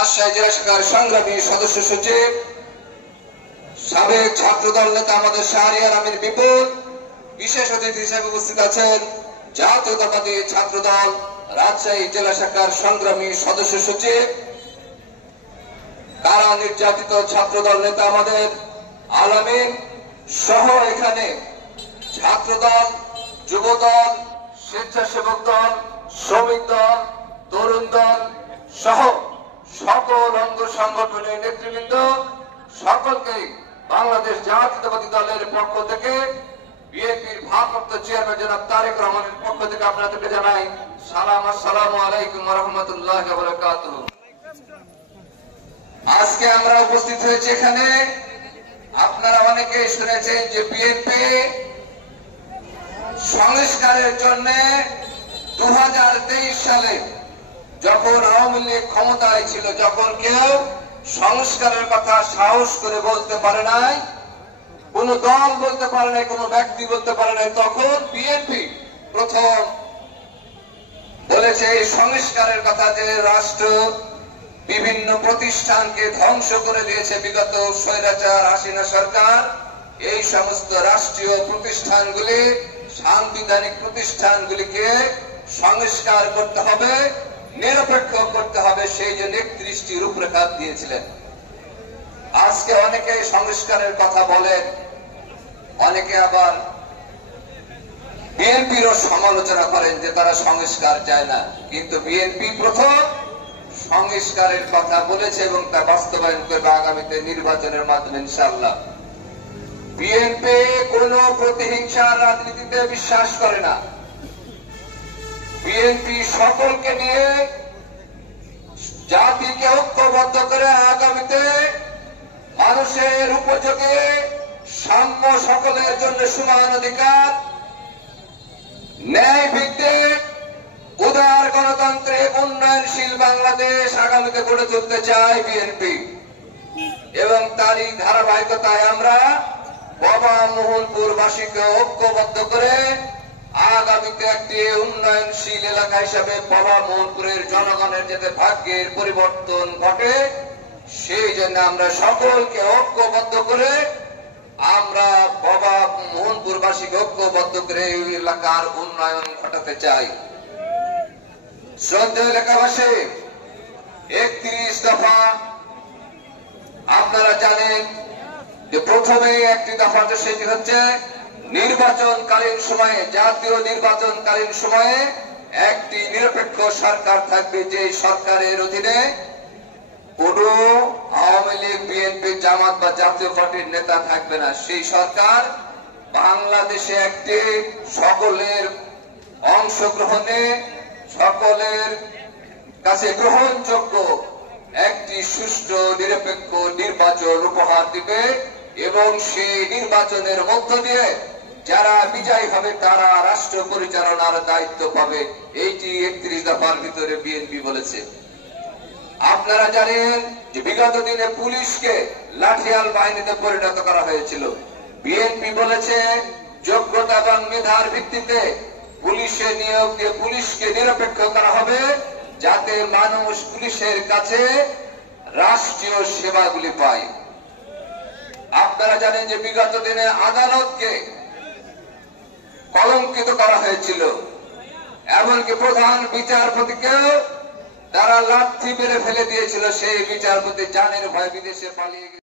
রাজশাহী জেলা শাখার সংগ্রামী সদস্য সচিব সাবেক ছাত্রদল নেতা আমাদের শাহরিয়ার আমির বিপুল, বিশেষ অতিথি হিসেবে উপস্থিত আছেন জাতীয়তাবাদী ছাত্রদল রাজশাহী জেলা শাখার সংগ্রামী সদস্য সচিব, কারা নির্যাতিত ছাত্রদল নেতা আমাদের আলামিন সহ এখানে ছাত্রদল, যুবদল, স্বেচ্ছাসেবক দল, শ্রমিক দল, তরুণ দল সহ সকল অঙ্গ সংগঠনের নেতৃবৃন্দ সকলকে বাংলাদেশ জাতীয়তাবাদী দলের পক্ষ থেকে, বিএনপির ভারপ্রাপ্ত চেয়ারম্যান জনাব তারেক রহমানের পক্ষ থেকে আপনাদেরকে জানাই সালাম। আসসালামু আলাইকুম ওয়া রাহমাতুল্লাহি ওয়া বারাকাতুহু। আজকে আমরা উপস্থিত হয়েছি এখানে, আপনারা অনেকেই শুনেছেন যে বিএনপি সংস্কারের জন্য 2023 সালে যখন আওয়ামী লীগ ক্ষমতায় ছিল, যখন কেউ সংস্কারের কথা সাহস করে বলতে পারে নাই, কোন দল বলতে পারে নাই, কোন ব্যক্তি বলতে পারে নাই, তখন বিএনপি প্রথম বলেছে এই সংস্কারের কথা, যে রাষ্ট্র বিভিন্ন প্রতিষ্ঠানকে ধ্বংস করে দিয়েছে বিগত স্বৈরাচার হাসিনা সরকার, এই সমস্ত রাষ্ট্রীয় প্রতিষ্ঠানগুলি, সাংবিধানিক প্রতিষ্ঠানগুলিকে সংস্কার করতে হবে, নিরপেক্ষ করতে হবে, সেই জন্য 31টি রূপরেখা দিয়েছিলেন। আজকে অনেকে সংস্কারের কথা বলেন, অনেকে আবার বিএনপিরও সমালোচনা করেন যে তারা সংস্কার চায় না, কিন্তু বিএনপি প্রথম সংস্কারের কথা বলেছে এবং তা বাস্তবায়ন করবে আগামীতে নির্বাচনের মাধ্যমে ইনশাআল্লাহ। বিএনপি কোন প্রতিহিংসার রাজনীতিতে বিশ্বাস করে না। বিএনপি সকলকে নিয়ে জাতিকে ঐক্যবদ্ধ করে আগামীতে মানুষের উপযোগে সাম্য, সকলের জন্য সমান অধিকার, ন্যায় ভিত্তিক উদার গণতান্ত্রিক উন্নয়নশীল বাংলাদেশ আগামীতে গড়ে তুলতে চায় বিএনপি, এবং তারই ধারাবাহিকতায় আমরা বাবা মোহনপুরবাসীকে ঐক্যবদ্ধ করে আগামীতে একটি উন্নয়নশীল এলাকা হিসাবে বাবা মোহনপুরের জনগণের যাতে ভাগ্যের পরিবর্তন ঘটে, সেই জন্য আমরা সকলকে ঐক্যবদ্ধ করে আমরা বাবা মোহনপুরবাসীকে ঐক্যবদ্ধ করে এই এলাকার উন্নয়ন ঘটাতে চাই। শ্রদ্ধেয় এলাকাবাসী, 31 দফা আপনারা জানেন যে প্রথমে একটি দফা, সেটি হচ্ছে নির্বাচনকালীন সময়ে, জাতীয় নির্বাচনকালীন সময়ে একটি নিরপেক্ষ সরকার থাকবে, যে সরকারের অধীনে কোন আওয়ামী লীগ, বিএনপি, জামাত বা জাতীয় পার্টির নেতা থাকবে না। সেই সরকার বাংলাদেশে একটি সকলের অংশগ্রহণে, সকলের কাছে গ্রহণযোগ্য একটি সুষ্ঠু নিরপেক্ষ নির্বাচন উপহার দিবে, এবং সেই নির্বাচনের মধ্য দিয়ে যারা বিজয়ী হবে তারা রাষ্ট্র পরিচালনার দায়িত্ব পাবে। এইটি 31 দফার ভিতরে বিএনপি বলেছে। আপনারা জানেন যে বিগত দিনে পুলিশকে লাঠিয়াল বাহিনীতে পরিণত করা হয়েছিল। বিএনপি বলেছে যোগ্যতা এবং মেধার ভিত্তিতে পুলিশে নিয়োগ দিয়ে পুলিশকে নিরপেক্ষ করা হবে, যাতে মানুষ পুলিশের কাছে রাষ্ট্রীয় সেবাগুলি পায়। আপনারা জানেন যে বিগত দিনে আদালতকে কলঙ্কিত করা হয়েছিল, এমনকি প্রধান বিচারপতিকেও তারা লাঠি মেরে ফেলে দিয়েছিল। সেই বিচারপতি জানের ভয়ে বিদেশে পালিয়ে